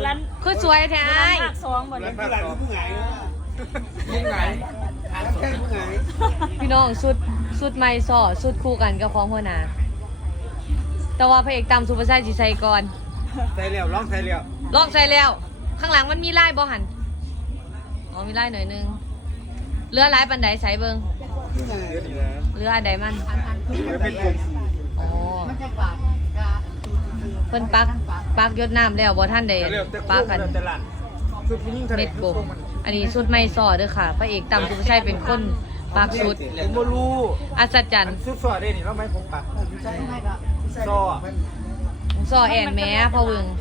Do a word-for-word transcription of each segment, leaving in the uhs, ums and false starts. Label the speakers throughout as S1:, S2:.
S1: อน
S2: คือสวยแท้
S1: เหมือนภาคสองหมดเลย
S3: ผู้หลานผู้ไงผู้ไงแค่ผู้ไง
S2: พี่น้องสุดสุดไม่ซ้อสุดคู่กันกับของหัวหน้าแต่ว่าพระเอกตามสุภาชัยสิใส่ก่อน
S3: ใส่แล้วร้องใส่แล้ว
S2: ลอกใส่แล้ว ข้างหลังมันมีลายบ่หันอ๋อมีลายหน่อยนึงเรือหลายปันไดใส่เบิง
S3: ผู้ไงเดี๋ยวดีนะ
S2: เรืออันใดมัน
S3: เป็นกลุ่ม
S2: อ๋อเพิ่นปักปักยศน้ำแล้วบ่ท่านใดปักกัน
S3: แต่ละคือผู้หญิงทะเล
S2: เม็ดบกอันนี้สุดไม่ซ้อเด้อค่ะ พระเอกตามสุภาชัยเป็นคนปักสุด
S3: ผมบ่รู้
S2: อัศจรร
S3: อัน
S2: ย์
S3: ซุดซอได้นี่เราไม่ผมปักซอ
S2: ซ้อแอนแม้พ่อเวึง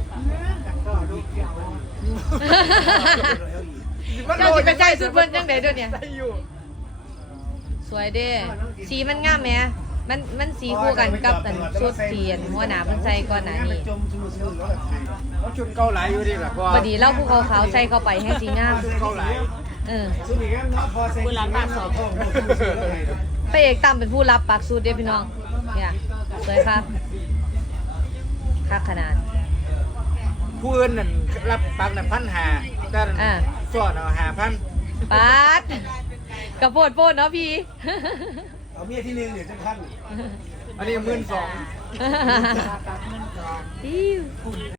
S2: เจ้าสิไปใส่สุดเพิ่นจังได๋เด้อเนี่ย
S3: ได้อยู่
S2: สวยเด้สีมันงามแหมมันมันสีคู่กันกับอันชุดเทียนหัวหน้าเพิ่นใส่ก่อนหน้านี้
S3: เขาชุดเกาหลีอยู่ดิล่ะพ่อ
S2: บัดนี้เล่าภูเขาขาวใส่เข้าไปให้สีงาม
S3: ชุดเกาหลี
S2: เออ
S3: ชุดนี้ก็เนาะพอใส่
S1: ผู้หลานภาคสอง
S2: พระเอกตั้มเป็นผู้รับปักสูตรเด้พี่น้องเนี่ยสวยครับคักขนาด
S3: ผู้อื่นนั่นรับปักนั่นพันหาแต่
S2: อ่า
S3: สอดเอาหาพัน
S2: ปัดกระโปดโปดเนาะพี่
S3: เอาเมียที่หนึ่งเดี๋ยวจะพันอันนี้หมื่นสอง
S2: อิ๊ว